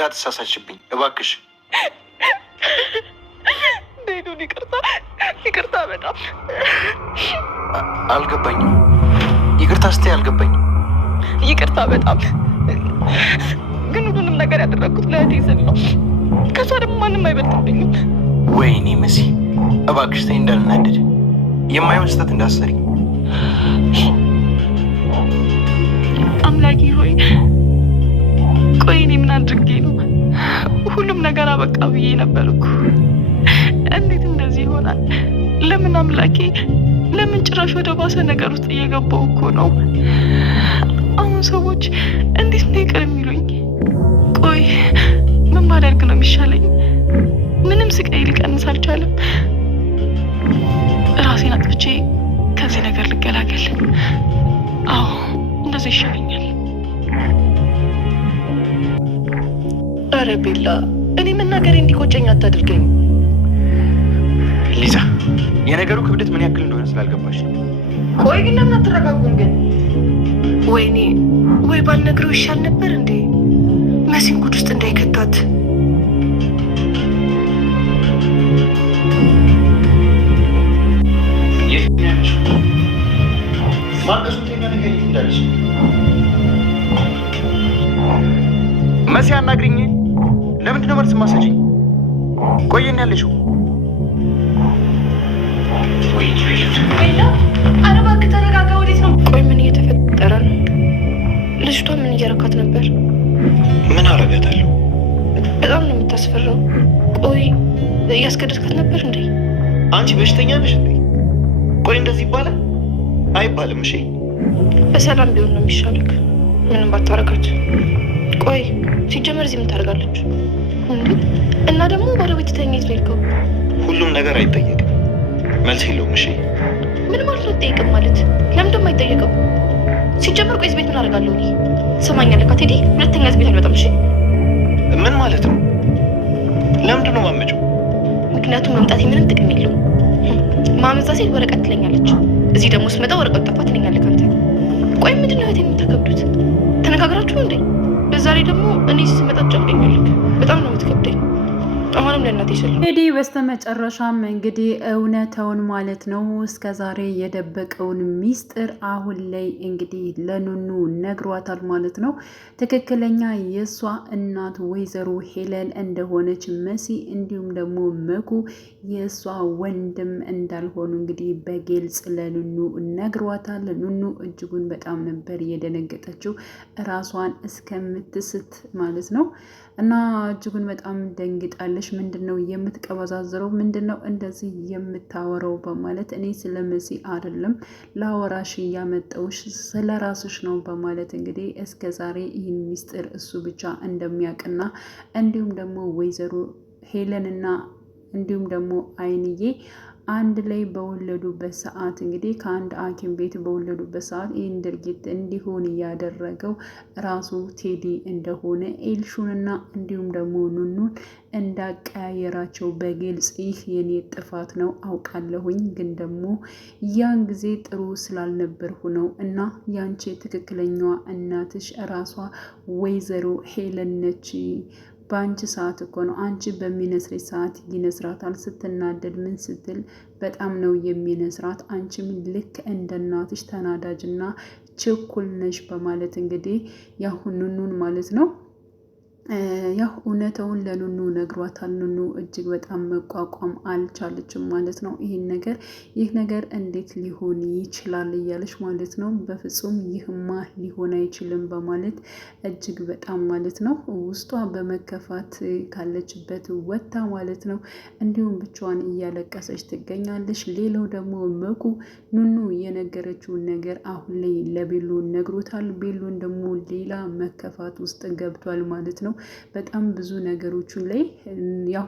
እንዳትሳሳችብኝ እባክሽ። ቤሉን ይቅርታ በጣም አልገባኝም። ይቅርታ ስትይ አልገባኝም። ይቅርታ በጣም ግን ሁሉንም ነገር ያደረግኩት ለእህቴ ስል ነው። ከሷ ደግሞ ማንም አይበልጥብኝም። ወይኔ መሲ እባክሽ ተይ እንዳልናደድ። የማይሆን ስህተት እንዳትሰሪ። አምላኬ ሆይ ቆይ እኔ ምን አድርጌ ነው? ሁሉም ነገር አበቃ ብዬ ነበር እኮ። እንዴት እንደዚህ ይሆናል? ለምን አምላኬ? ለምን ጭራሽ ወደ ባሰ ነገር ውስጥ እየገባው እኮ ነው። አሁን ሰዎች እንዴት ነው ይቅር የሚሉኝ? ቆይ ምን ባደርግ ነው የሚሻለኝ? ምንም ስቃይ ሊቀንስ አልቻለም። ራሴን አጥፍቼ ከዚህ ነገር ልገላገል። አዎ እንደዚህ ይሻለኛል። ኧረ ቤላ እኔ መናገሬ እንዲቆጨኝ አታድርገኝ። ሊዛ የነገሩ ክብደት ምን ያክል እንደሆነ ስላልገባሽ ነው። ቆይ ግን ለምን አትረጋጉም ግን? ወይኔ ወይ ባልነግረው ይሻል ነበር እንዴ? መሲን ጉድ ውስጥ እንዳይከታት። መሲ አናግሪኝ። ለምንድነው መልስ ማሰጪኝ? ቆየን ያለሽው ቤላ ኧረ እባክህ ተረጋጋ። ወዴት ነው? ቆይ ምን እየተፈጠረ ነው? ልጅቷ ምን እያረካት ነበር? ምን አረጋታለሁ? በጣም ነው የምታስፈራው። ቆይ እያስገደድካት ነበር እንዴ? አንቺ በሽተኛ ነሽ እንዴ? ቆይ እንደዚህ ይባላል? አይባልም። እሺ በሰላም ቢሆን ነው የሚሻልክ፣ ምንም ባታረጋት። ቆይ ሲጀመር እዚህ ምን ታደርጋለች? እና ደግሞ ወደ ቤት ተኝት ነው። ሁሉም ነገር አይጠየቅም፣ መልስ የለውም። እሺ ምን ማለት ነው? ጠይቅም ማለት ለምን ደሞ አይጠየቀው? ሲጀመር ቆይ እዚህ ቤት ምን አደርጋለሁ እኔ? ሰማኛለህ ቴዲ፣ ሁለተኛ እዚህ ቤት አልመጣም። እሺ ምን ማለት ነው? ለምንድን ነው ማመጪው? ምክንያቱም መምጣቴ ምንም ጥቅም የለውም። ማመዛ ሴት ወረቀት ትለኛለች፣ እዚህ ደግሞ ስመጣ ወረቀት ጠፋ ትለኛለህ አንተ። ቆይ ምንድን ነው እህቴን የምታከብዱት? ተነጋግራችሁ እንዴ? በዛ ላይ ደግሞ እኔ ስመጣ ጨንቀኛለህ። በጣም ነው የምትከብደኝ። አሁንም ለእናቴ ስል ቴዲ በስተመጨረሻም እንግዲህ እውነታውን ማለት ነው እስከ ዛሬ የደበቀውን ሚስጥር አሁን ላይ እንግዲህ ለኑኑ ነግሯታል ማለት ነው። ትክክለኛ የእሷ እናት ወይዘሮ ሄለን እንደሆነች መሲ እንዲሁም ደግሞ መኩ የእሷ ወንድም እንዳልሆኑ እንግዲህ በግልጽ ለኑኑ ነግሯታል። ኑኑ እጅጉን በጣም ነበር የደነገጠችው ራሷን እስከምትስት ማለት ነው። እና እጅጉን በጣም ደንግጣለች። ምንድን ነው የምትቀበዛዝረው? ምንድን ነው እንደዚህ የምታወራው? በማለት እኔ ስለ መሲ አይደለም ላወራሽ እያመጣውሽ ስለ ራስሽ ነው በማለት እንግዲህ እስከ ዛሬ ይህን ሚስጥር እሱ ብቻ እንደሚያውቅና እንዲሁም ደግሞ ወይዘሮ ሄለንና እንዲሁም ደግሞ አይንዬ አንድ ላይ በወለዱበት ሰዓት እንግዲህ ከአንድ ሐኪም ቤት በወለዱበት ሰዓት ይህን ድርጊት እንዲሆን እያደረገው ራሱ ቴዲ እንደሆነ ኤልሹንና እንዲሁም ደግሞ ኑኑን እንዳቀያየራቸው በግልጽ ይህ የኔ ጥፋት ነው አውቃለሁኝ፣ ግን ደግሞ ያን ጊዜ ጥሩ ስላልነበርኩ ነው እና ያንቺ ትክክለኛዋ እናትሽ ራሷ ወይዘሮ ሄለን ነች። በአንቺ ሰዓት እኮ ነው አንቺ በሚነስረች ሰዓት ይነስራታል። ስትናደድ ምን ስትል በጣም ነው የሚነስራት። አንቺም ልክ እንደ እናትሽ ተናዳጅና ችኩል ነሽ በማለት እንግዲህ ያሁኑኑን ማለት ነው ያው እውነታውን ለኑኑ ነግሯታል። ኑኑ እጅግ በጣም መቋቋም አልቻለችም ማለት ነው። ይህ ነገር እንዴት ሊሆን ይችላል እያለች ማለት ነው። በፍጹም ይህማ ሊሆን አይችልም በማለት እጅግ በጣም ማለት ነው ውስጧ በመከፋት ካለችበት ወጥታ ማለት ነው እንዲሁም ብቻዋን እያለቀሰች ትገኛለች። ሌላው ደግሞ መኩ ኑኑ የነገረችውን ነገር አሁን ላይ ለቤሎ ነግሮታል። ቤሎን ደግሞ ሌላ መከፋት ውስጥ ገብቷል ማለት ነው። በጣም ብዙ ነገሮችን ላይ ያው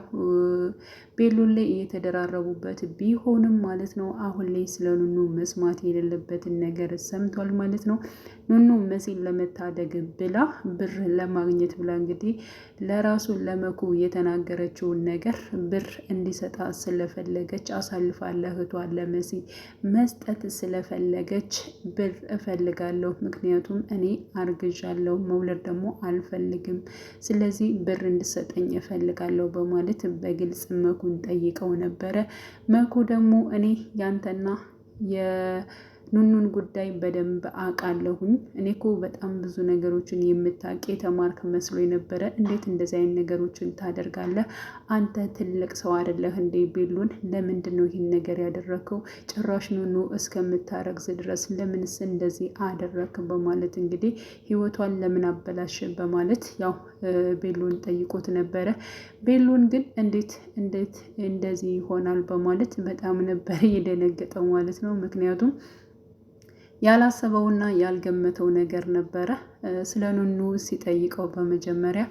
ቤሎን ላይ እየተደራረቡበት ቢሆንም ማለት ነው አሁን ላይ ስለ ኑኑ መስማት የሌለበትን ነገር ሰምቷል ማለት ነው። ኑኑ መሲን ለመታደግ ብላ ብር ለማግኘት ብላ እንግዲህ ለራሱ ለመኩ የተናገረችውን ነገር ብር እንዲሰጣ ስለፈለገች አሳልፋ ለእህቷን ለመሲ መስጠት ስለፈለገች ብር እፈልጋለሁ፣ ምክንያቱም እኔ አርግዣለሁ፣ መውለድ ደግሞ አልፈልግም፣ ስለዚህ ብር እንድሰጠኝ እፈልጋለሁ በማለት በግልጽ መኩን ጠይቀው ነበረ። መኩ ደግሞ እኔ ያንተና ኑኑን ጉዳይ በደንብ አውቃለሁኝ። እኔ እኮ በጣም ብዙ ነገሮችን የምታውቅ የተማርክ መስሎ የነበረ፣ እንዴት እንደዚህ አይነት ነገሮችን ታደርጋለህ? አንተ ትልቅ ሰው አይደለህ እንዴ? ቤሉን ለምንድን ነው ይህን ነገር ያደረከው? ጭራሽ ኑኑ እስከምታረግዝ ድረስ ለምንስ እንደዚህ አደረክ? በማለት እንግዲህ ህይወቷን ለምን አበላሽ በማለት ያው ቤሉን ጠይቆት ነበረ። ቤሉን ግን እንዴት እንደዚህ ይሆናል በማለት በጣም ነበር የደነገጠው ማለት ነው። ምክንያቱም ያላሰበውና ያልገመተው ነገር ነበረ። ስለ ኑኑ ሲጠይቀው በመጀመሪያ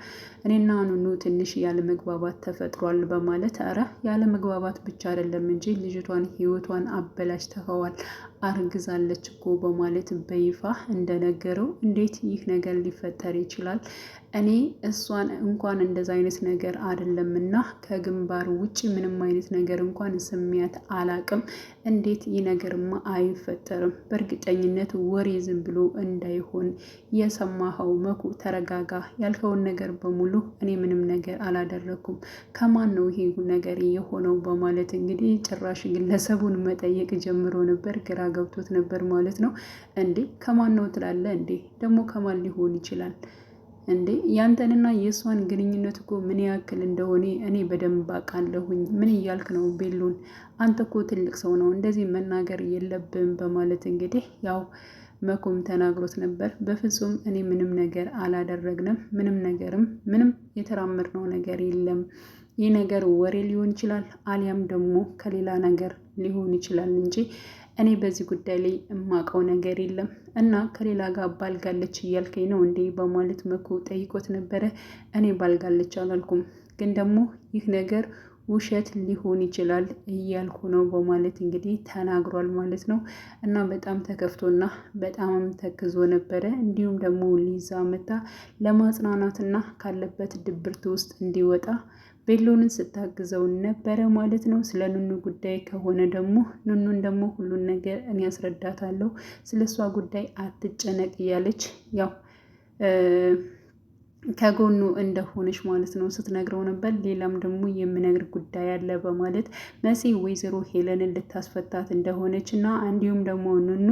እኔና ኑኑ ትንሽ ያለመግባባት ተፈጥሯል በማለት አረ ያለመግባባት ብቻ አይደለም እንጂ ልጅቷን ህይወቷን አበላሽተኸዋል፣ አርግዛለች እኮ በማለት በይፋ እንደነገረው፣ እንዴት ይህ ነገር ሊፈጠር ይችላል? እኔ እሷን እንኳን እንደዛ አይነት ነገር አይደለምና ከግንባር ውጭ ምንም አይነት ነገር እንኳን ስሚያት አላቅም። እንዴት ይህ ነገርማ አይፈጠርም? በእርግጠኝነት ወሬ ዝም ብሎ እንዳይሆን የሰማኸው መኩ፣ ተረጋጋ። ያልከውን ነገር በሙሉ እኔ ምንም ነገር አላደረኩም። ከማን ነው ይሄ ነገር የሆነው? በማለት እንግዲህ ጭራሽ ግለሰቡን መጠየቅ ጀምሮ ነበር። ግራ ገብቶት ነበር ማለት ነው። እንዴ ከማን ነው ትላለ እንዴ? ደግሞ ከማን ሊሆን ይችላል እንዴ? ያንተንና የእሷን ግንኙነት እኮ ምን ያክል እንደሆነ እኔ በደንብ አውቃለሁኝ። ምን እያልክ ነው ቤሉን? አንተ እኮ ትልቅ ሰው ነው፣ እንደዚህ መናገር የለብም በማለት እንግዲህ ያው መኩም ተናግሮት ነበር። በፍጹም እኔ ምንም ነገር አላደረግንም፣ ምንም የተራመድነው ነገር የለም። ይህ ነገር ወሬ ሊሆን ይችላል፣ አሊያም ደግሞ ከሌላ ነገር ሊሆን ይችላል እንጂ እኔ በዚህ ጉዳይ ላይ የማውቀው ነገር የለም። እና ከሌላ ጋር ባልጋለች እያልከኝ ነው እንዴ? በማለት መኩ ጠይቆት ነበረ። እኔ ባልጋለች አላልኩም፣ ግን ደግሞ ይህ ነገር ውሸት ሊሆን ይችላል እያልኩ ነው በማለት እንግዲህ ተናግሯል ማለት ነው። እና በጣም ተከፍቶና በጣም ተክዞ ነበረ። እንዲሁም ደግሞ ሊዛ መታ ለማጽናናትና ካለበት ድብርት ውስጥ እንዲወጣ ቤሉንን ስታግዘው ነበረ ማለት ነው። ስለ ኑኑ ጉዳይ ከሆነ ደግሞ ኑኑን ደግሞ ሁሉን ነገር እኔ ያስረዳታለሁ፣ ስለ እሷ ጉዳይ አትጨነቅ እያለች ያው ከጎኑ እንደሆነች ማለት ነው ስትነግረው ነበር። ሌላም ደግሞ የምነግር ጉዳይ አለ በማለት መሲ ወይዘሮ ሄለንን ልታስፈታት እንደሆነች እና እንዲሁም ደግሞ ኑኑ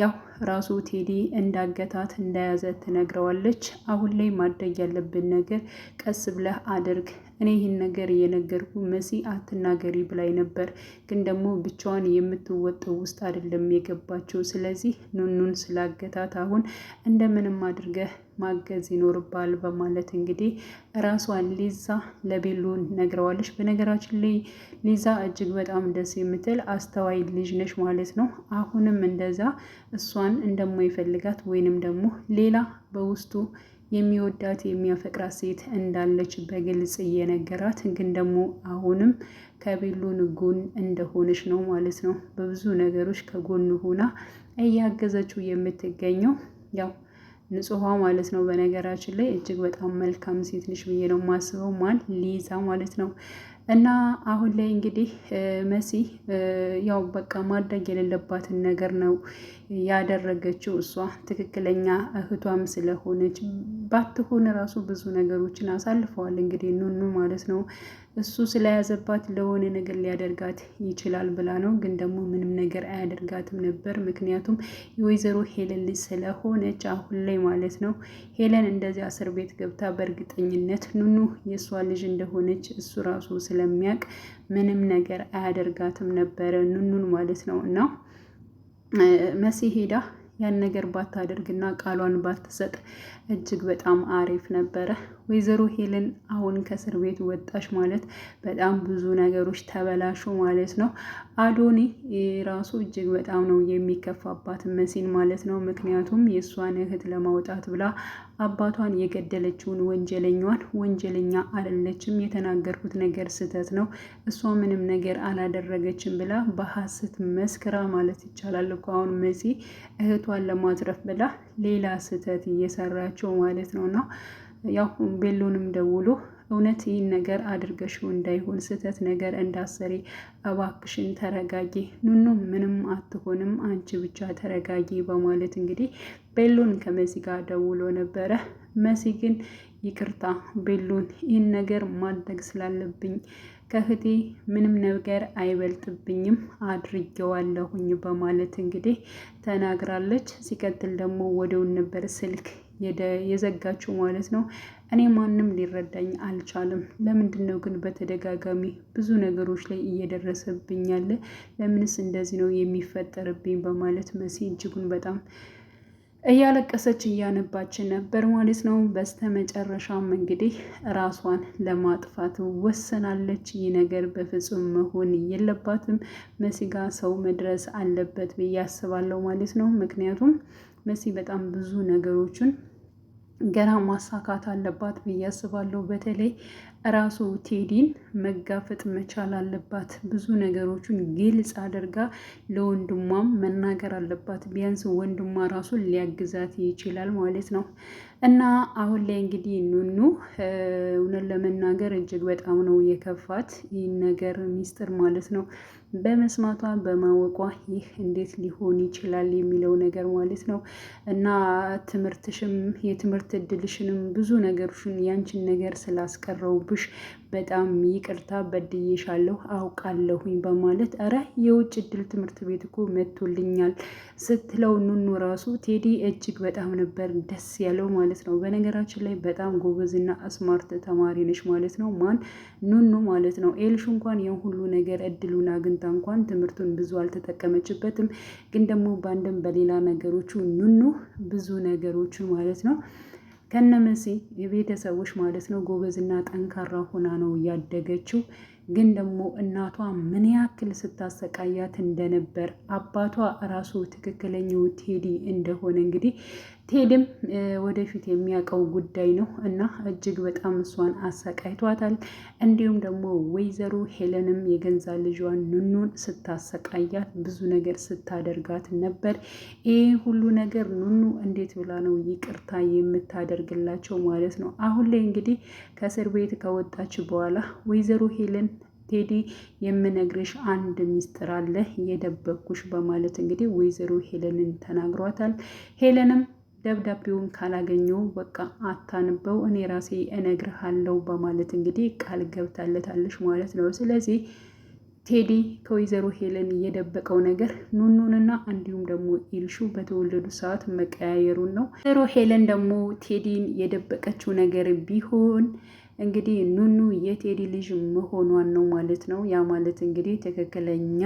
ያው ራሱ ቴዲ እንዳገታት እንደያዘ ትነግረዋለች። አሁን ላይ ማድረግ ያለብን ነገር ቀስ ብለህ አድርግ፣ እኔ ይህን ነገር እየነገርኩ መሲ አትናገሪ ብላኝ ነበር፣ ግን ደግሞ ብቻዋን የምትወጣው ውስጥ አይደለም የገባችው። ስለዚህ ኑኑን ስላገታት አሁን እንደምንም አድርገህ ማገዝ ይኖርባል በማለት እንግዲህ ራሷን ሊዛ ለቤሉን ነግረዋለች። በነገራችን ላይ ሊዛ እጅግ በጣም ደስ የምትል አስተዋይ ልጅ ነች ማለት ነው። አሁንም እንደዛ እሷን እንደማይፈልጋት ወይንም ደግሞ ሌላ በውስጡ የሚወዳት የሚያፈቅራት ሴት እንዳለች በግልጽ እየነገራት፣ ግን ደግሞ አሁንም ከቤሉን ጎን እንደሆነች ነው ማለት ነው። በብዙ ነገሮች ከጎን ሆና እያገዘችው የምትገኘው ያው ንጹሃ ማለት ነው። በነገራችን ላይ እጅግ በጣም መልካም ሴት ነች ብዬ ነው የማስበው፣ ሊዛ ማለት ነው። እና አሁን ላይ እንግዲህ መሲ ያው በቃ ማድረግ የሌለባትን ነገር ነው ያደረገችው። እሷ ትክክለኛ እህቷም ስለሆነች ባትሆን ራሱ ብዙ ነገሮችን አሳልፈዋል እንግዲህ ኑኑ ማለት ነው። እሱ ስለያዘባት ለሆነ ነገር ሊያደርጋት ይችላል ብላ ነው፣ ግን ደግሞ ምንም ነገር አያደርጋትም ነበር። ምክንያቱም የወይዘሮ ሄለን ልጅ ስለሆነች አሁን ላይ ማለት ነው። ሄለን እንደዚያ እስር ቤት ገብታ በእርግጠኝነት ኑኑ የእሷ ልጅ እንደሆነች እሱ ራሱ ስለሚያውቅ ምንም ነገር አያደርጋትም ነበረ ኑኑን ማለት ነው። እና መሲ ሄዳ ያን ነገር ባታደርግና ቃሏን ባትሰጥ እጅግ በጣም አሪፍ ነበረ። ወይዘሮ ሄለን አሁን ከእስር ቤት ወጣች ማለት በጣም ብዙ ነገሮች ተበላሹ ማለት ነው። አዶኒ ራሱ እጅግ በጣም ነው የሚከፋባት መሲን ማለት ነው። ምክንያቱም የእሷን እህት ለማውጣት ብላ አባቷን የገደለችውን ወንጀለኛ አይደለችም፣ የተናገርኩት ነገር ስህተት ነው፣ እሷ ምንም ነገር አላደረገችም ብላ በሐሰት መስክራ ማለት ይቻላል እኮ አሁን መሲ እህቷን ለማትረፍ ብላ ሌላ ስህተት እየሰራችው ማለት ነው። እና ያው ቤሎንም ደውሎ እውነት ይህን ነገር አድርገሽው እንዳይሆን ስህተት ነገር እንዳሰሪ እባክሽን ተረጋጊ፣ ኑኑ ምንም አትሆንም፣ አንቺ ብቻ ተረጋጊ በማለት እንግዲህ ቤሎን ከመሲ ጋር ደውሎ ነበረ። መሲ ግን ይቅርታ ቤሎን ይህን ነገር ማድረግ ስላለብኝ ከእህቴ ምንም ነገር አይበልጥብኝም አድርጌዋለሁኝ በማለት እንግዲህ ተናግራለች። ሲቀጥል ደግሞ ወደውን ነበር ስልክ የዘጋችው ማለት ነው። እኔ ማንም ሊረዳኝ አልቻለም። ለምንድን ነው ግን በተደጋጋሚ ብዙ ነገሮች ላይ እየደረሰብኝ ያለ? ለምንስ እንደዚህ ነው የሚፈጠርብኝ? በማለት መሲ እጅጉን በጣም እያለቀሰች እያነባች ነበር ማለት ነው። በስተመጨረሻም እንግዲህ ራሷን ለማጥፋት ወሰናለች። ይህ ነገር በፍጹም መሆን የለባትም፣ መሲ ጋ ሰው መድረስ አለበት ብዬ አስባለሁ ማለት ነው። ምክንያቱም መሲ በጣም ብዙ ነገሮችን ገና ማሳካት አለባት ብዬ አስባለሁ። በተለይ ራሱ ቴዲን መጋፈጥ መቻል አለባት። ብዙ ነገሮችን ግልጽ አድርጋ ለወንድሟም መናገር አለባት። ቢያንስ ወንድሟ ራሱን ሊያግዛት ይችላል ማለት ነው። እና አሁን ላይ እንግዲህ ኑኑ እውነት ለመናገር እጅግ በጣም ነው የከፋት ይህን ነገር ሚስጥር ማለት ነው በመስማቷ በማወቋ ይህ እንዴት ሊሆን ይችላል የሚለው ነገር ማለት ነው። እና ትምህርትሽም የትምህርት እድልሽንም ብዙ ነገሮችን ያንቺን ነገር ስላስቀረውብሽ በጣም ይቅርታ በድዬሻለሁ አውቃለሁኝ በማለት ኧረ የውጭ እድል ትምህርት ቤት እኮ መጥቶልኛል ስትለው ኑኑ ራሱ ቴዲ እጅግ በጣም ነበር ደስ ያለው ማለት ነው። በነገራችን ላይ በጣም ጎበዝና ስማርት ተማሪ ነች ማለት ነው። ማን ኑኑ ማለት ነው። ኤልሹ እንኳን ያን ሁሉ ነገር እድሉን አግኝታ እንኳን ትምህርቱን ብዙ አልተጠቀመችበትም። ግን ደግሞ በአንድም በሌላ ነገሮቹ ኑኑ ብዙ ነገሮችን ማለት ነው ከነመሲ የቤተሰቦች ማለት ነው ጎበዝና ጠንካራ ሆና ነው ያደገችው። ግን ደግሞ እናቷ ምን ያክል ስታሰቃያት እንደነበር አባቷ ራሱ ትክክለኛው ቴዲ እንደሆነ እንግዲህ ቴድም ወደፊት የሚያውቀው ጉዳይ ነው እና እጅግ በጣም እሷን አሰቃይቷታል። እንዲሁም ደግሞ ወይዘሮ ሄለንም የገንዛ ልጇን ኑኑን ስታሰቃያት ብዙ ነገር ስታደርጋት ነበር። ይህ ሁሉ ነገር ኑኑ እንዴት ብላ ነው ይቅርታ የምታደርግላቸው ማለት ነው? አሁን ላይ እንግዲህ ከእስር ቤት ከወጣች በኋላ ወይዘሮ ሄለን ቴዲ የምነግርሽ አንድ ሚስጥር አለ የደበኩሽ በማለት እንግዲህ ወይዘሮ ሄለንን ተናግሯታል። ሄለንም ደብዳቤውን ካላገኘው በቃ አታንበው እኔ ራሴ እነግርሃለሁ በማለት እንግዲህ ቃል ገብታለታለች ማለት ነው። ስለዚህ ቴዲ ከወይዘሮ ሄለን የደበቀው ነገር ኑኑንና እንዲሁም ደግሞ ኢልሹ በተወለዱ ሰዓት መቀያየሩን ነው። ወይዘሮ ሄለን ደግሞ ቴዲን የደበቀችው ነገር ቢሆን እንግዲህ ኑኑ የቴዲ ልጅ መሆኗን ነው ማለት ነው። ያ ማለት እንግዲህ ትክክለኛ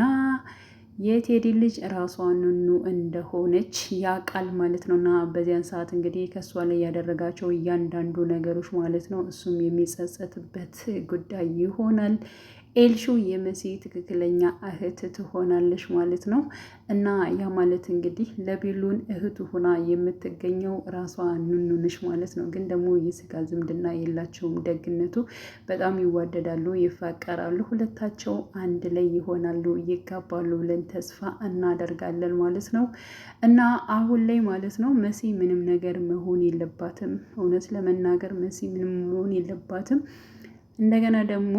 የቴዲ ልጅ ራሷ ኑኑ እንደሆነች ያውቃል ማለት ነው። እና በዚያን ሰዓት እንግዲህ ከእሷ ላይ ያደረጋቸው እያንዳንዱ ነገሮች ማለት ነው እሱም የሚጸጸትበት ጉዳይ ይሆናል። ኤልሹ የመሲ ትክክለኛ እህት ትሆናለች ማለት ነው። እና ያ ማለት እንግዲህ ለቤሎን እህቱ ሆና የምትገኘው ራሷ ኑኑ ነች ማለት ነው። ግን ደግሞ የስጋ ዝምድና የላቸውም። ደግነቱ በጣም ይዋደዳሉ፣ ይፋቀራሉ። ሁለታቸው አንድ ላይ ይሆናሉ፣ ይጋባሉ ብለን ተስፋ እናደርጋለን ማለት ነው። እና አሁን ላይ ማለት ነው መሲ ምንም ነገር መሆን የለባትም። እውነት ለመናገር መሲ ምንም መሆን የለባትም። እንደገና ደግሞ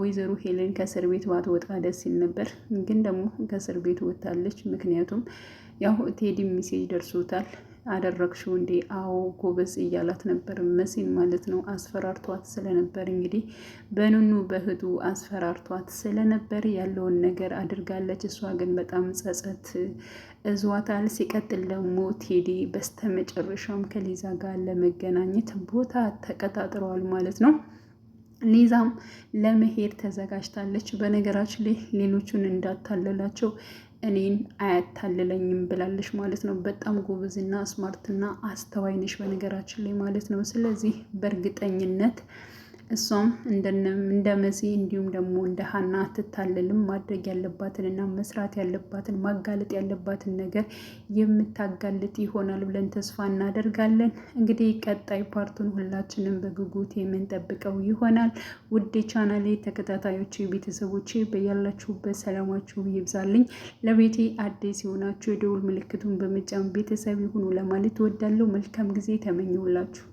ወይዘሮ ሄለን ከእስር ቤት ባትወጣ ደስ ይል ነበር። ግን ደግሞ ከእስር ቤት ወጥታለች። ምክንያቱም ያው ቴዲ ሚሴጅ ደርሶታል። አደረግሽው እንዴ? አዎ ጎበዝ እያላት ነበር መሲን ማለት ነው። አስፈራርቷት ስለነበር እንግዲህ በኑኑ በእህቱ አስፈራርቷት ስለነበር ያለውን ነገር አድርጋለች። እሷ ግን በጣም ጸጸት እዟታል። ሲቀጥል ደግሞ ቴዲ በስተመጨረሻም ከሊዛ ጋር ለመገናኘት ቦታ ተቀጣጥረዋል ማለት ነው። ሊዛም ለመሄድ ተዘጋጅታለች። በነገራችን ላይ ሌሎቹን እንዳታለላቸው እኔን አያታልለኝም ብላለች ማለት ነው። በጣም ጎበዝና ስማርትና አስተዋይ ነሽ በነገራችን ላይ ማለት ነው። ስለዚህ በእርግጠኝነት እሷም እንደ መሲ እንዲሁም ደግሞ እንደ ሀና አትታለልም። ማድረግ ያለባትንና መስራት ያለባትን ማጋለጥ ያለባትን ነገር የምታጋልጥ ይሆናል ብለን ተስፋ እናደርጋለን። እንግዲህ ቀጣይ ፓርቱን ሁላችንም በጉጉት የምንጠብቀው ይሆናል። ውድ ቻናሌ ተከታታዮች ቤተሰቦች በያላችሁበት ሰላማችሁ ይብዛልኝ። ለቤቴ አዲስ የሆናችሁ የደውል ምልክቱን በመጫን ቤተሰብ ይሁኑ ለማለት እወዳለሁ። መልካም ጊዜ ተመኘሁላችሁ።